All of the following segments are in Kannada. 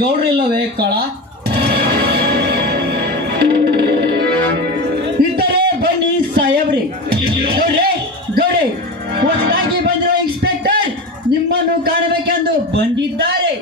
ಗೌಡ್ರಿಲ್ಲವೇ ಕಳ? ಇದ್ದರೆ ಬನ್ನಿ ಸಾಹೇಬ್ರಿ. ಗೌಡ್ರೆ ಗೌಡ್ರೆ, ಹೊಸದಾಗಿ ಬಂದಿರೋ ಇನ್ಸ್ಪೆಕ್ಟರ್ ನಿಮ್ಮನ್ನು ಕಾಣಬೇಕೆಂದು ಬಂದಿದ್ದಾರೆ.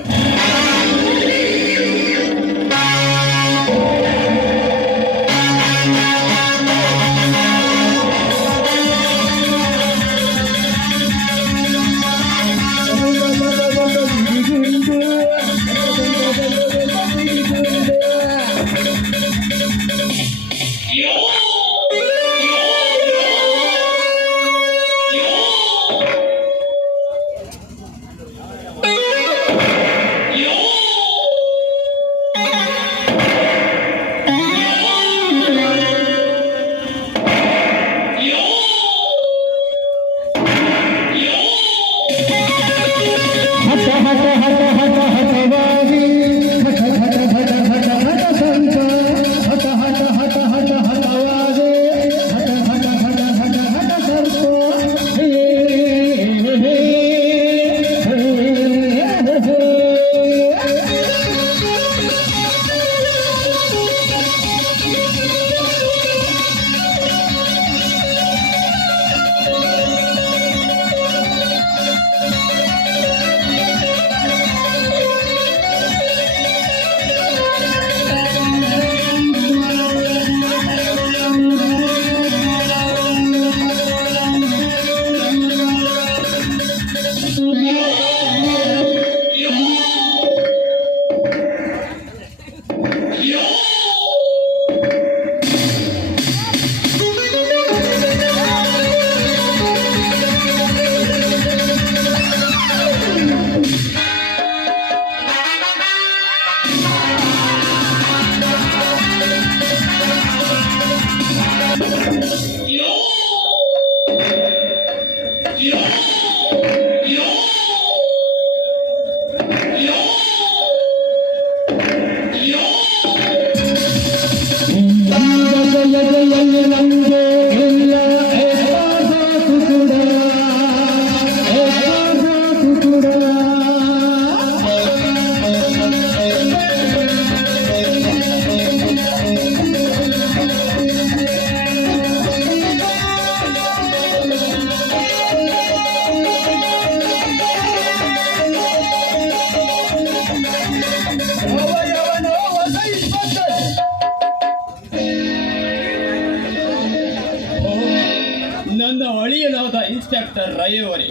ನನ್ನ ಅಳಿಯನಾದ ಇನ್ಸ್ಪೆಕ್ಟರ್ ರೈಯವರೇ,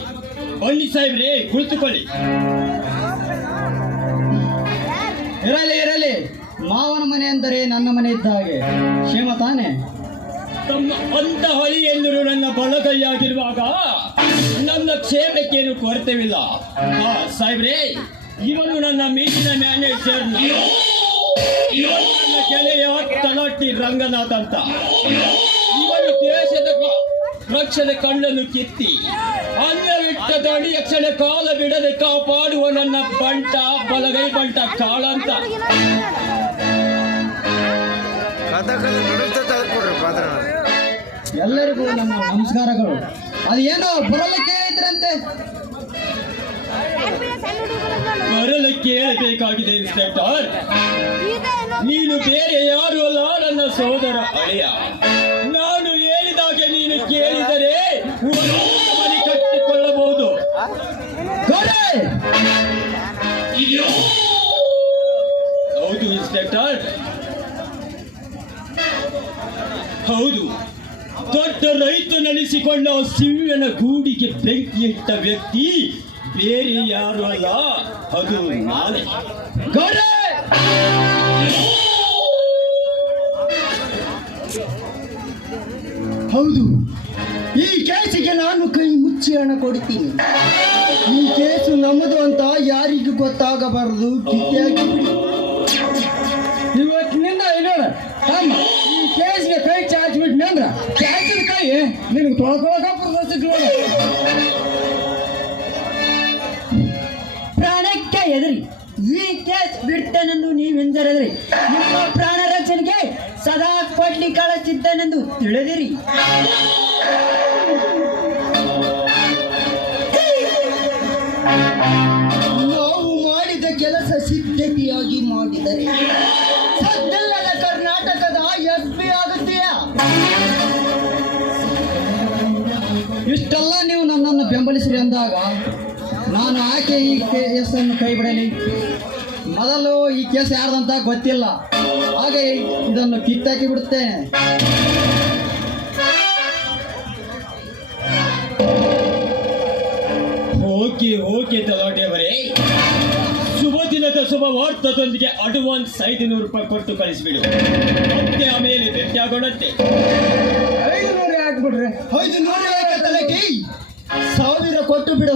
ಬನ್ನಿ ಸಾಹೇಬ್ರೆ, ಕುಳಿತುಕೊಳ್ಳಿ. ಇರಲಿ ಇರಲಿ, ಮಾವನ ಮನೆ ಅಂದರೆ ನನ್ನ ಮನೆ ಇದ್ದ ಹಾಗೆ. ಕ್ಷೇಮ ತಾನೆ? ತಮ್ಮ ಅಂತ ಹಳಿಯೆಂದರು ನನ್ನ ಬಲಗೈಯಾಗಿರುವಾಗ ನನ್ನ ಕ್ಷೇಮಕ್ಕೇನು ಕೊರತೆವಿಲ್ಲ. ಸಾಹೇಬ್ರೆ, ಇವನು ನನ್ನ ಮೀಟಿನ ಮ್ಯಾನೇಜರ್, ನನ್ನ ಗೆಳೆಯ ತಲಾಟಿ ರಂಗನಾಥ್ ಅಂತ. ಇವನು ದೇಶದ ರಕ್ಷಣೆ ಕಣ್ಣನ್ನು ಕಿತ್ತಿ ಅನ್ನವಿಟ್ಟದ ಅಡಿಯಕ್ಷಣೆ ಕಾಲ ಬಿಡದೆ ಕಾಪಾಡುವ ನನ್ನ ಬಂಟ, ಬಲಗೈ ಬಂಟ ಕಾಳಂತ. ಎಲ್ಲರಿಗೂ ನಮ್ಮ ನಮಸ್ಕಾರಗಳು. ಅದೇನೋ ಬರಲಿಕ್ಕೆ ಇದ್ರಂತೆ? ಬರಲಿಕ್ಕೆ ಹೇಳಬೇಕಾಗಿದೆ ಇನ್ಸ್ಪೆಕ್ಟರ್. ನೀನು ಬೇರೆ ಯಾರು ಅಲ್ಲ, ನನ್ನ ಸೋದರ ಅಳಿಯ. ನಾನು ಹೇಳಿದಾಗೆ ನೀನು ಕೇಳಿದರೆ ಒಂದು ಮನೆ ಕಟ್ಟಿಕೊಳ್ಳಬಹುದು. ಹೌದು ಇನ್ಸ್ಪೆಕ್ಟರ್, ಹೌದು. ದೊಡ್ಡ ರೈತ ನೆನೆಸಿಕೊಂಡ ಸಿಂಹನ ಗೂಡಿಗೆ ಬೆಂಕಿ ಇಟ್ಟ ವ್ಯಕ್ತಿ ಬೇರೆ ಯಾರು ಅಲ್ಲ, ಅದು ನಾನೇ. ಹೌದು, ಈ ಕೇಸಿಗೆ ನಾನು ಕೈ ಮುಚ್ಚಿ ಹಣ ಕೊಡ್ತೀನಿ. ಈ ಕೇಸು ನಮ್ಮದು ಅಂತ ಯಾರಿಗೂ ಗೊತ್ತಾಗಬಾರದು. ಇವತ್ತಿನಿಂದ ಇಲ್ಲೋಣ ತಮ್ಮ, ಈ ಕೇಸ್ಗೆ ಕೈ ಚಾಚಿ ಬಿಟ್ನಿ ಅಂದ್ರ ಚಾಚಿದ ಕೈ ನಿನಗೆ ತೊಳ್ಕೊಳಕ ಪ್ರಾಣಕ್ಕೆ ಎದುರಿ ಈ ಕೇಸ್ ಬಿಡ್ತೇನೆಂದು ನೀವೆಂದರೆದ್ರಿ ನಿಮ್ಮ ಪ್ರಾಣ ರಕ್ಷಣೆಗೆ ಸದಾ ಕೊಡ್ಲಿ ಕಳಿಸಿದ್ದೇನೆಂದು ತಿಳಿದಿರಿ. ನಾವು ಮಾಡಿದ ಕೆಲಸ ಸಿದ್ಧತೆಯಾಗಿ ಮಾಡಿದರೆ ಸದ್ದಲ್ಲದ ಕರ್ನಾಟಕದ SP ಆಗುತ್ತೀಯಾ? ಇಷ್ಟೆಲ್ಲ ನೀವು ನನ್ನನ್ನು ಬೆಂಬಲಿಸಿರಿ ಅಂದಾಗ ನಾನು ಆಕೆ ಈ ಕೇಸನ್ನು ಕೈ ಬಿಡಲಿ. ಮೊದಲು ಈ ಕೇಸ್ ಯಾರ್ದಂತ ಗೊತ್ತಿಲ್ಲ, ಹಾಗೆ ಇದನ್ನು ಕಿತ್ತಾಕಿ ಬಿಡುತ್ತೇನೆ. ಓಕೆ ತಲಾಟೆಯವರೇ, ಶುಭ ದಿನದ ಶುಭ ವಾರ್ತದೊಂದಿಗೆ ಅಡ್ವಾನ್ಸ್ 500 ರೂಪಾಯಿ ಕೊಟ್ಟು ಕಳಿಸ್ಬಿಡು. ಮತ್ತೆ ಆಮೇಲೆ ಭೇಟಿಯಾಗೋಣಂತೆ. 500 ಹಾಕ್ಬಿಡ್ರಿ. 500 ಯಾಕೆ ತಲೆಗೆ? 1000 ಕೊಟ್ಟು ಬಿಡು.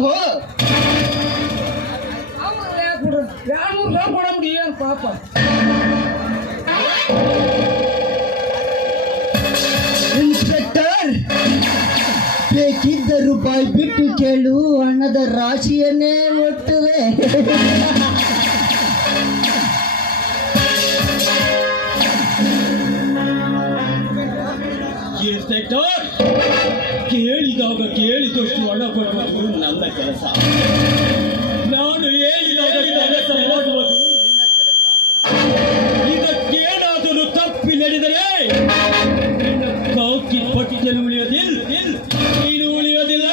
ಹಾಕ್ಬಿಡ್ರಿ. 200 ಕೊಡಂಬಿಡಿ, ಏನು ಪಾಪ. ಇನ್ಸ್ಪೆಕ್ಟರ್, ಬೇಕಿದ್ದರೂ ಬಾಯ್ ಬಿಟ್ಟು ಕೇಳು, ಹಣದ ರಾಶಿಯನ್ನೇ ಒಟ್ಟುವೆ. ಇನ್ಸ್ಪೆಕ್ಟರ್, ಕೇಳಿದಾಗ ಕೇಳಿದಷ್ಟು ಹಣ ಕೊಡುವುದು ನನ್ನ ಕೆಲಸ. ನಾನು ಹೇಳಿದಾಗ ಕೆಲಸ ಮಾಡುವುದು ನಿನ್ನ ಕೆಲಸ. ಇದಕ್ಕೇನಾದರೂ ತಪ್ಪಿ ನಡೆದರೆ ನಿನ್ನ ಕಾಕಿ ಪಟ್ಟಿಯಲ್ಲಿ ಉಳಿಯೋದಿಲ್ಲ, ನೀನು ಉಳಿಯೋದಿಲ್ಲ.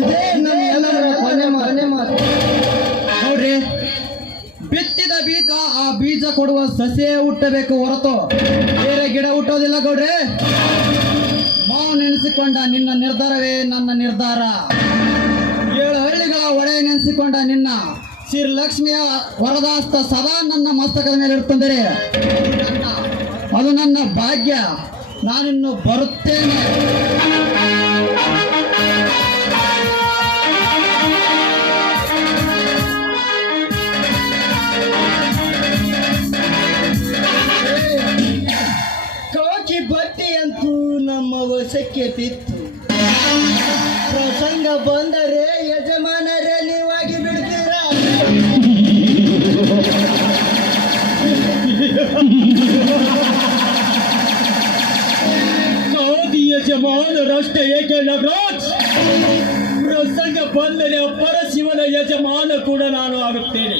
ಇದೇ ನನ್ನ ಎಲ್ಲರ ಕೊನೆ ಮಾತು. ನೋಡ್ರಿ, ಬಿತ್ತಿದ ಬೀಜ ಆ ಬೀಜ ಕೊಡುವ ಸಸ್ಯ ಹುಟ್ಟಬೇಕು ಹೊರತು ಬೇರೆ ಗಿಡ ಹುಟ್ಟೋದಿಲ್ಲ ಗೌಡ್ರೆ. ಮಾವು ನೆನೆಸಿಕೊಂಡ ನಿನ್ನ ನಿರ್ಧಾರವೇ ನನ್ನ ನಿರ್ಧಾರ. 7 ಹಳ್ಳಿಗಳ ಒಡೆಯ ನೆನೆಸಿಕೊಂಡ ನಿನ್ನ ಶ್ರೀಲಕ್ಷ್ಮಿಯ ವರದಾಸ್ತ ಸದಾ ನನ್ನ ಮಸ್ತಕದ ಮೇಲೆ ಇರ್ತಂದರೆ ಅದು ನನ್ನ ಭಾಗ್ಯ. ನಾನಿನ್ನು ಬರುತ್ತೇನೆ. ಕಾಕಿ ಬಟ್ಟೆಯಂತೂ ನಮ್ಮ ವಶಕ್ಕೆ ಬಿತ್ತು. ಪ್ರಸಂಗ ಬಂದರೆ ಯಜಮಾನರೇ ನೀವಾಗಿ ಬಿಡ್ತೀರಾ? ಖಾದಿ ಯಜಮಾನರಷ್ಟೇ ಏಕೆ ನಗರಾಜ್? ಪ್ರಸಂಗ ಬಂದರೆ ಪರಶಿವನ ಯಜಮಾನ ಕೂಡ ನಾನು ಆಗುತ್ತೇನೆ.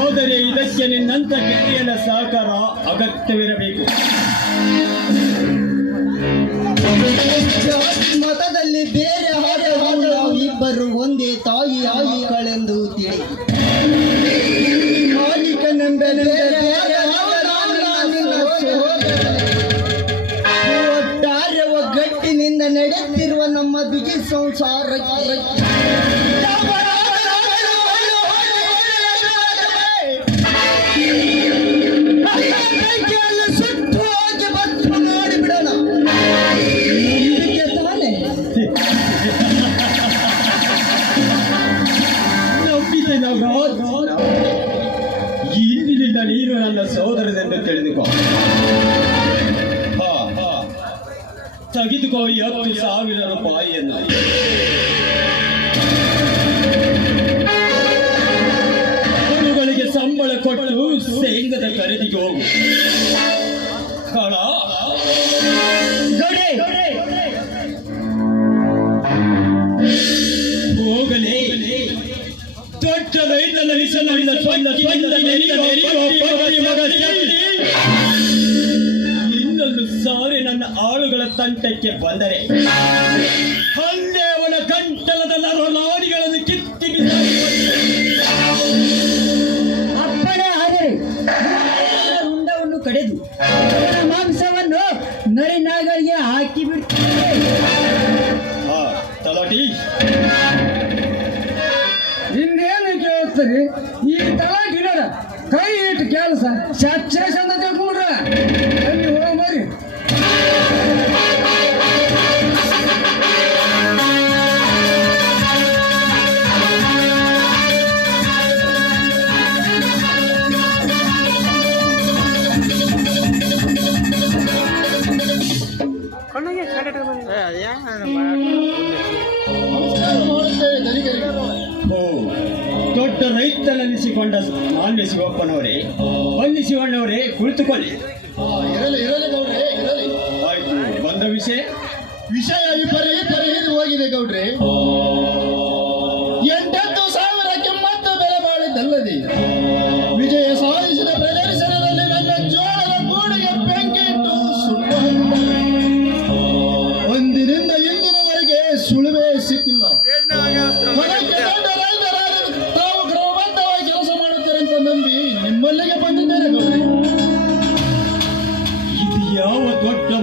ಆದರೆ ಇದಕ್ಕೆ ನಿನ್ನಂತ ಗೆಳೆಯನ ಸಹಕಾರ ಅಗತ್ಯವಿರಬೇಕು. ಜಾತಿ ಮತದಲ್ಲಿ ಬೇರೆ ಹಾಗೆ ನಾವು ಇಬ್ಬರು ಒಂದೇ ತಾಯಿ ಆಯಿಗಳೆಂದು ತಿಳಿ ಒಟ್ಟಾರೆ ಒಗ್ಗಟ್ಟಿನಿಂದ ನಡೆಯುತ್ತಿರುವ ನಮ್ಮ ಬಿಗಿ ಸಂಸಾರಕ್ಕೆ ಸುಟ್ಟು ಹೋಗಿ ಬತ್ತು ಮಾಡಿಬಿಡೋಣ. ತಾನೇ ನಂಬಿಕೆ ನಗರಾಜ್. ಇಂದಿನಿಂದ ನೀನು ನನ್ನ ಸೋದರನೆಂದು ತಿಳಿದುಕೋ. ತೆಗೆದುಕೋ 10,000 ರೂಪಾಯಿಯನ್ನು. ಅವನುಗಳಿಗೆ ಸಂಬಳ ಕೊಟ್ಟು ಶೇಂಗದ ಖರೀದಿಗೆ ಹೋಗು. ಕಾಳ ಹೋಗಲೇ. ದೊಡ್ಡ ರೈತನ ಹೆಸರಿನ ಇನ್ನೊಂದು ಸಾರಿ ನನ್ನ ಆಳುಗಳ ತಂಟಕ್ಕೆ ಬಂದರೆ ಹಂದೆ ಅವನ ಗಂಟಲದ ನರನಾಡಿಗಳನ್ನು ಕಿತ್ತಿ ಅಪ್ಪಣೆ ಆದರೆ ರುಂಡವನ್ನು ಕಡೆದು ಅದರ ಮಾಂಸವನ್ನು ನರಿನಾಗಳಿಗೆ ಹಾಕಿ ಬಿಡ್ತಾರೆ. ತಲಾಟಿ, ಇನ್ನೇನು ಕೇಳ್ತೀರಿ? ಈ ತಲಾಟಿ ನೋಡ ಕೈ ಇಟ್ಟು ಕೆಲಸ ಚಂದ ತಿಳ್ಕೊಂಡ್ರ ಅಲ್ಲಿ ಹೋಗ್ಬರಿ. ದೊಡ್ಡ ರೈತನೆನಿಸಿಕೊಂಡ ಮಾನ್ಯ ಶಿವಪ್ಪನವರೇ, ಬನ್ನಿ ಶಿವಣ್ಣವರೇ, ಕುಳಿತುಕೊಳ್ಳಿ. ಇರಲಿ ಗೌಡ್ರೆ, ಇರಲಿ. ಆಯ್ತು, ಬಂದ ವಿಷಯ ವಿಷಯ ವಿಪರೀತ ಹೋಗಿದೆ ಗೌಡ್ರೆ.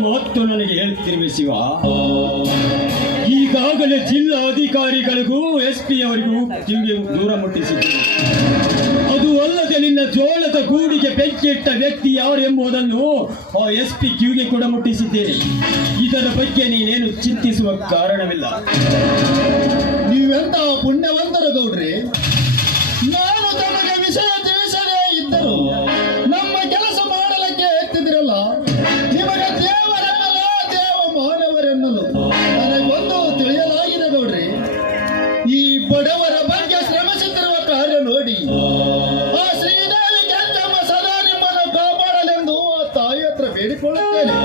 ಮಾತು ನನಗೆ ಹೇಳ್ತಿರುವೆ ಶಿವ. ಈಗಾಗಲೇ ಜಿಲ್ಲಾ ಅಧಿಕಾರಿಗಳಿಗೂ SP ಅವರಿಗೂ ಕಿವಿಗೆ ದೂರ ಮುಟ್ಟಿಸಿದ್ದೇನೆ. ಅದು ಅಲ್ಲದೆ ನಿನ್ನ ಜೋಳದ ಗೂಡಿಗೆ ಬೆಂಕಿ ಇಟ್ಟ ವ್ಯಕ್ತಿ ಯಾರು ಎಂಬುದನ್ನು ಆ SP ಕಿವಿಗೆ ಕೂಡ ಮುಟ್ಟಿಸಿದ್ದೇನೆ. ಇದರ ಬಗ್ಗೆ ನೀನೇನು ಚಿಂತಿಸುವ ಕಾರಣವಿಲ್ಲ. ನೀವೆಂತ ಪುಣ್ಯವಂತರು ಗೌಡ್ರಿ. ನಾನು ತಮಗೆ ವಿಷಯ ತಿಳಿಸದೇ ಇದ್ದರು ನಮ್ಮ ಕೆಲಸ ಮಾಡಲಿಕ್ಕೆ ಎತ್ತಿದಿರಲ್ಲ. ನಿಮಗೆ ದೇವರೆನ್ನಲು ದೇವ ಮಾನವರೆನ್ನಲು ನನಗೊಂದು ತಿಳಿಯಲಾಗಿದೆ ಗೌಡ್ರಿ. ಈ ಬಡವರ ಬಗ್ಗೆ ಶ್ರಮಿಸುತ್ತಿರುವ ಕಾರ್ಯ ನೋಡಿ ಆ ಶ್ರೀದೇವಿ ಕೆಂಚಮ್ಮ ಸದಾ ನಿಮ್ಮನ್ನು ಕಾಪಾಡಲೆಂದು ಆ ತಾಯಿ ಹತ್ರ ಬೇಡಿಕೊಳ್ಳುತ್ತೇನೆ.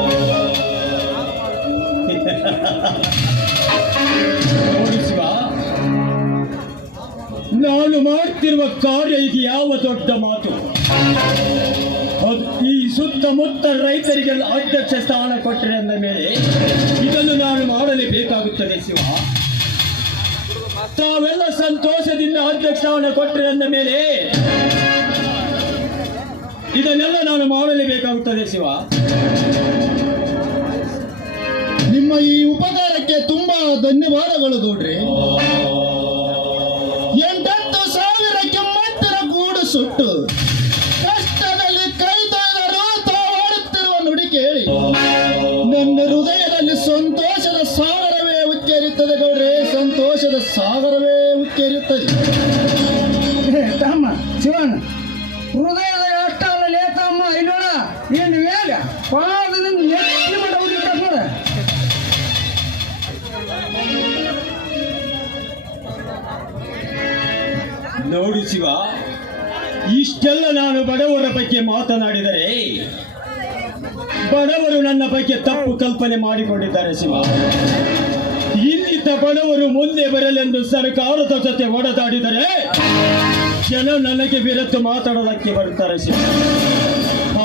ನೋಡಿ ಶಿವ, ನಾನು ಮಾಡ್ತಿರುವ ಕಾರ್ಯ ಇದು ಯಾವ ದೊಡ್ಡ ಮಾತು. ಈ ಸುತ್ತಮುತ್ತ ರೈತರಿಗೆಲ್ಲ ಅಧ್ಯಕ್ಷ ಸ್ಥಾನ ಕೊಟ್ಟರೆ ಅಂದ ಮೇಲೆ ಇದನ್ನು ನಾನು ಮಾಡಲೇಬೇಕಾಗುತ್ತದೆ ಶಿವ. ತಾವೆಲ್ಲ ಸಂತೋಷದಿಂದ ಅಧ್ಯಕ್ಷ ಸ್ಥಾನ ಕೊಟ್ಟರೆ ಅಂದ ಮೇಲೆ ಇದನ್ನೆಲ್ಲ ನಾನು ಮಾಡಲೇಬೇಕಾಗುತ್ತದೆ ಶಿವ. ನಿಮ್ಮ ಈ ಉಪಕಾರಕ್ಕೆ ತುಂಬಾ ಧನ್ಯವಾದಗಳು ಗೌಡ್ರಿ. 8,000 ಕೆಮ್ಮತ್ತಿನ ಗೂಡು ಸುಟ್ಟು ಕಷ್ಟದಲ್ಲಿ ಕೈ ತೊಳೆದರೂ ತಾವಾಡುತ್ತಿರುವ ನುಡಿ ಕೇಳಿ ನನ್ನ ಹೃದಯದಲ್ಲಿ ಸಂತೋಷದ ಸಾಗರವೇ ಉಕ್ಕೇರುತ್ತದೆ ಗೌಡ್ರೆ. ಸಂತೋಷದ ಸಾಗರವೇ ಉಕ್ಕೇರುತ್ತದೆ. ತಮ್ಮ ಶಿವಣ್ಣ ಹೃದಯದ ಅಷ್ಟೇ ತಮ್ಮ ಇಲ್ಲೋಣ ಇನ್ನು ಮೇಲೆ ಪಾದದಿಂದ ನೆತ್ತಿ ಮಾಡಿ ಹೋಗಿರ್ತಾರೆ ನೋಡ. ನೋಡು ಶಿವ, ಇಷ್ಟೆಲ್ಲ ನಾನು ಬಡವರ ಬಗ್ಗೆ ಮಾತನಾಡಿದರೆ ಬಡವರು ನನ್ನ ಬಗ್ಗೆ ತಪ್ಪು ಕಲ್ಪನೆ ಮಾಡಿಕೊಂಡಿದ್ದಾರೆ ಶಿವ. ಇನ್ನಿದ್ದ ಬಡವರು ಮುಂದೆ ಬರಲೆಂದು ಸರ್ಕಾರದ ಜೊತೆ ಒಡೆದಾಡಿದರೆ ಜನ ನನಗೆ ವಿರುದ್ಧ ಮಾತಾಡೋದಕ್ಕೆ ಬರುತ್ತಾರೆ ಶಿವ.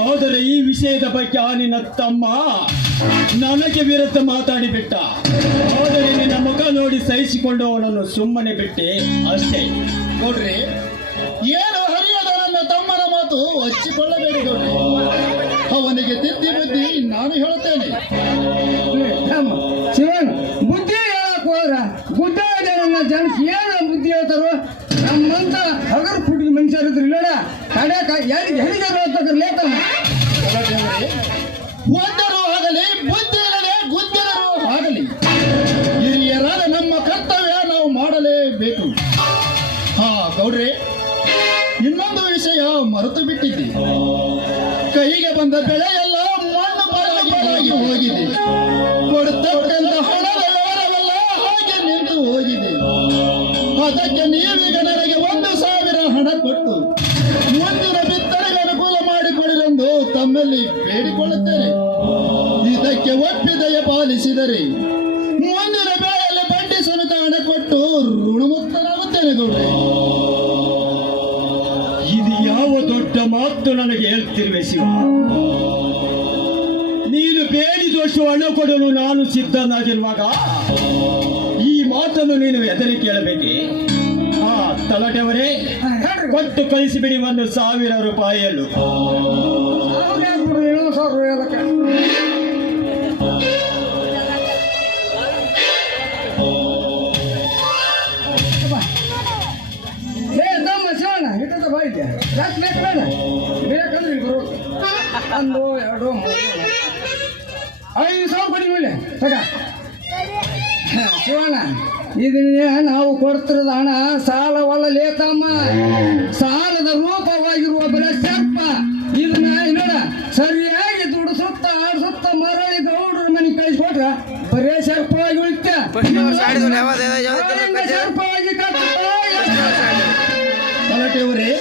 ಆದರೆ ಈ ವಿಷಯದ ಬಗ್ಗೆ ನಿನ್ನ ತಮ್ಮ ನನಗೆ ವಿರುದ್ಧ ಮಾತಾಡಿಬಿಟ್ಟ. ಆದರೆ ನಿನ್ನ ಮುಖ ನೋಡಿ ಸಹಿಸಿಕೊಂಡು ಅವನನ್ನು ಸುಮ್ಮನೆ ಬಿಟ್ಟೆ ಅಷ್ಟೇ. ಗೌಡ್ರಿ, ಏನು ಹರಿಯದ ನನ್ನ ತಮ್ಮನ ಮಾತು ಹಚ್ಚಿಕೊಳ್ಳಬೇಡಿ ಗೌಡ್ರಿ. ಅವನಿಗೆ ತಿದ್ದಿ ಬುದ್ಧಿ ನಾನು ಹೇಳುತ್ತೇನೆ. ತಮ್ಮ ಶಿವಣ್ಣ ಬುದ್ಧಿ ಹೇಳಕ್ ಹೋದ್ರ ಬುದ್ಧ ನನ್ನ ಜನಕ್ಕೆ ಏನು ಬುದ್ಧಿ ಹೇಳ್ತಾರೋ. ನಮ್ಮಂತ ಹಗರ್ ಪುಡಿ ಮನುಷ್ಯರಿದ್ರು ಇಲ್ಲೋಡ ಕಡೆಕ ಹೆರಿಗೆ ಲೇತಮ್ಮ ಓದ್ದರೂ ಆಗಲಿ ಬುದ್ಧಿ ಇಲ್ಲದೆ ಗುದ್ದಿದರೂ ಆಗಲಿ ಹಿರಿಯರಾದ ನಮ್ಮ ಕರ್ತವ್ಯ ನಾವು ಮಾಡಲೇಬೇಕು. ಹಾ ಗೌಡ್ರೆ, ಇನ್ನೊಂದು ವಿಷಯ ಮರೆತು ಬಿಟ್ಟಿದ್ದೆ. ಕೈಗೆ ಬಂದ ಬೆಳೆ ಎಲ್ಲ ಮಣ್ಣು ಪಾಲಾಗಿ ಹೋಗಿದೆ. ಕೊಡ್ತಕ್ಕಂತ ಹಣದ ವ್ಯವಹಾರವೆಲ್ಲ ಹಾಗೆ ನಿಂತು ಹೋಗಿದೆ. ಅದಕ್ಕೆ ನೀವೀಗ ನನಗೆ 1,000 ಹಣ ಕೊಟ್ಟು ಮುಂದಿನ ಬಿತ್ತನೆಗೆ ಅನುಕೂಲ ಮಾಡಿಕೊಡಿರೆಂದು ತಮ್ಮಲ್ಲಿ ಬೇಡಿಕೊಳ್ಳುತ್ತೇನೆ. ಇದಕ್ಕೆ ಒಪ್ಪಿದೆಯ ಪಾಲಿಸಿದರೆ ಮುಂದಿನ ಬೆಳೆಯಲ್ಲಿ ಬಡ್ಡಿ ಸಮೇತ ಹಣ ಕೊಟ್ಟು ಋಣಮುಕ್ತನಾಗುತ್ತೇನೆ ಗೌಡ್ರೆ. ಇದು ಯಾವ ದೊಡ್ಡ ಮಾತು ನನಗೆ ಹೇಳ್ತಿರುವೆ ಶಿವ. ನೀನು ಬೇಡಿದಷ್ಟು ಹಣ ಕೊಡಲು ನಾನು ಸಿದ್ಧನಾಗಿರುವಾಗ ಈ ಮಾತನ್ನು ನೀನು ಎದುರು ಕೇಳಬೇಕೆ? ತಲಾಟೆಯವರೇ, ಕೊಟ್ಟು ಕಳಿಸಿಬಿಡಿ 1,000 ರೂಪಾಯಿಯಲ್ಲೂ. ಬೇಕಂದ್ರೆ ಒಂದು 2 3 5,000 ಕೊಡಿ ಮೇಲೆ ತಗ ಶಿವಣ್ಣ. ಇದನ್ನೇ ನಾವು ಕೊಡ್ತಿರೋದು ಹಣ ಸಾಲವಲ್ಲ ಲೇತಮ್ಮ, ಸಾಲದ ರೂಪವಾಗಿರುವ ಬರೀ ಸರ್ಪ. ಇದನ್ನ ನೋಡ ಸರಿಯಾಗಿ ದುಡ್ಡು ಸುತ್ತ ಆಡ್ಸುತ್ತ ಮರಳಿ ಗೌಡ್ರ ಮನೆ ಕಳಿಸ್ಕೊಟ್ರ ಬರೇ ಸರ್ಪವಾಗಿ ಉಳಿತ ಸರ್ಪವಾಗಿ ತಲಾಟೆಯವರೇ,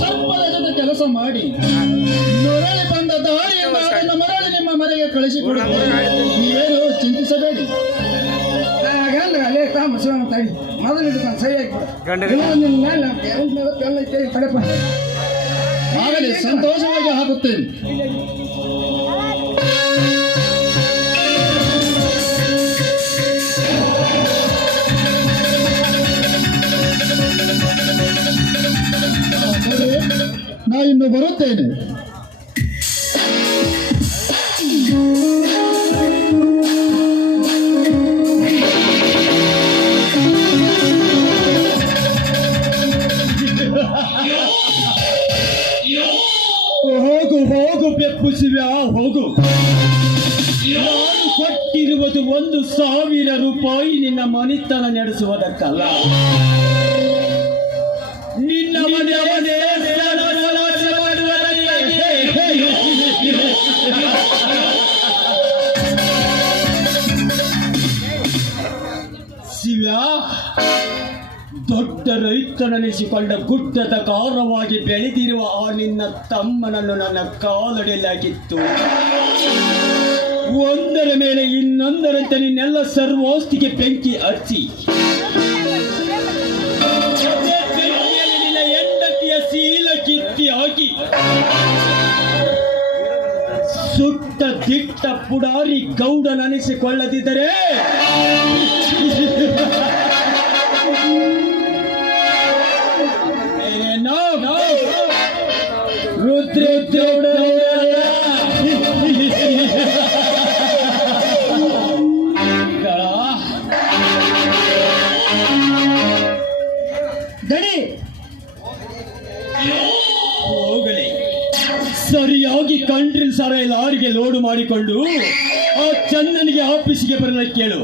ಸರ್ಪದ ಜೊತೆ ಕೆಲಸ ಮಾಡಿ ಮರಳಿ ಬಂದ ದಾರಿಯಿಂದ ಅದನ್ನು ಮರಳಿ ನಿಮ್ಮ ಮನೆಗೆ ಕಳಿಸಿಕೊಡುತ್ತೇವೆ. ನೀವೇನು ಚಿಂತಿಸಬೇಡಿ. ಹಾಗಂದ್ರೆ ಅಲ್ಲೇ ತಾಮ ಶಿವಣ್ಣ ತಡಿ ಮೊದಲು ಇಟ್ಕೊಂಡು ಸಹಿ ಹಾಕಿ ತಡಪ್ಪ. ಆಗಲಿ, ಸಂತೋಷವಾಗಿ ಆಗುತ್ತೇನೆ. ನಾ ಇನ್ನು ಬರುತ್ತೇನೆ. ಹೋಗು. ನಾನು ಕೊಟ್ಟಿರುವುದು 1,000 ರೂಪಾಯಿ ನಿನ್ನ ಮನಿತನ ನಡೆಸುವುದಕ್ಕಲ್ಲ. ನಿನ್ನ ಮನೆ ಶಿವ, ದೊಡ್ಡ ರೈತನೆನಿಸಿಕೊಂಡ ಗುಡ್ಡದ ಕಾರವಾಗಿ ಬೆಳೆದಿರುವ ಆ ನಿನ್ನ ತಮ್ಮನನ್ನು ನನ್ನ ಕಾಲಡಿಯಲ್ಲಾಗಿತ್ತು. ಒಂದರ ಮೇಲೆ ಇನ್ನೊಂದರಂತೆ ನಿನ್ನೆಲ್ಲ ಸರ್ವಾಸ್ತಿಗೆ ಬೆಂಕಿ ಹಚ್ಚಿ ನಿನ್ನ ಹೆಂಡತಿಯ ಶೀಲ ಕಿತ್ತಿ ಹಾಕಿ ಸುಟ್ಟ ದಿಟ್ಟ ಪುಡಾರಿ ಗೌಡನನಿಸಿಕೊಳ್ಳದಿದ್ದರೆ ರುದ್ರೇಗೌಡ ದಣಿ ಹೋಗಲಿ. ಸರಿಯಾಗಿ ಕಂಡ್ರಿಲ್ ಸಾರಾಯಿ ಲಾರಿಗೆ ಲೋಡು ಮಾಡಿಕೊಂಡು ಆ ಚಂದನಿಗೆ ಆಫೀಸಿಗೆ ಬರಲಿಕ್ಕೆ ಕೇಳು.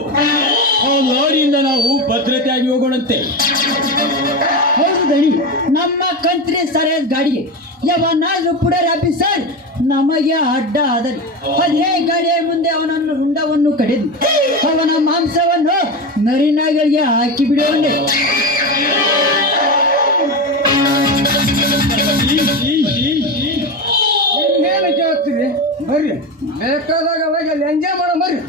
ಆ ಲಾರಿಯಿಂದ ನಾವು ಭದ್ರತೆಯಾಗಿ ಹೋಗೋಣಂತೆ. ಹೌದು ದಣಿ, ನಮ್ಮ ಕಂತ್ರಿ ಸರಿಯಾದ ಗಾಡಿಗೆ ಯಾವನಾದ್ರೂ ಪುಡಾರಿ ಆಫೀಸರ್ ನಮಗೆ ಅಡ್ಡ ಆದರಿ ಅದೇ ಗಾಡಿಯ ಮುಂದೆ ಅವನನ್ನು ರುಂಡವನ್ನು ಕಡಿದು ಅವನ ಮಾಂಸವನ್ನು ನರಿನಾಗಳಿಗೆ ಹಾಕಿ ಬಿಡುವಂತೆ. ಏನು ಕೇಳ್ತೀರಿ? ಬರ್ರಿ, ಬೇಕಾದಾಗ ಅವಾಗ ಅಲ್ಲಿ ಎಂಜಾಯ್ ಮಾಡೋ ಬರ್ರಿ.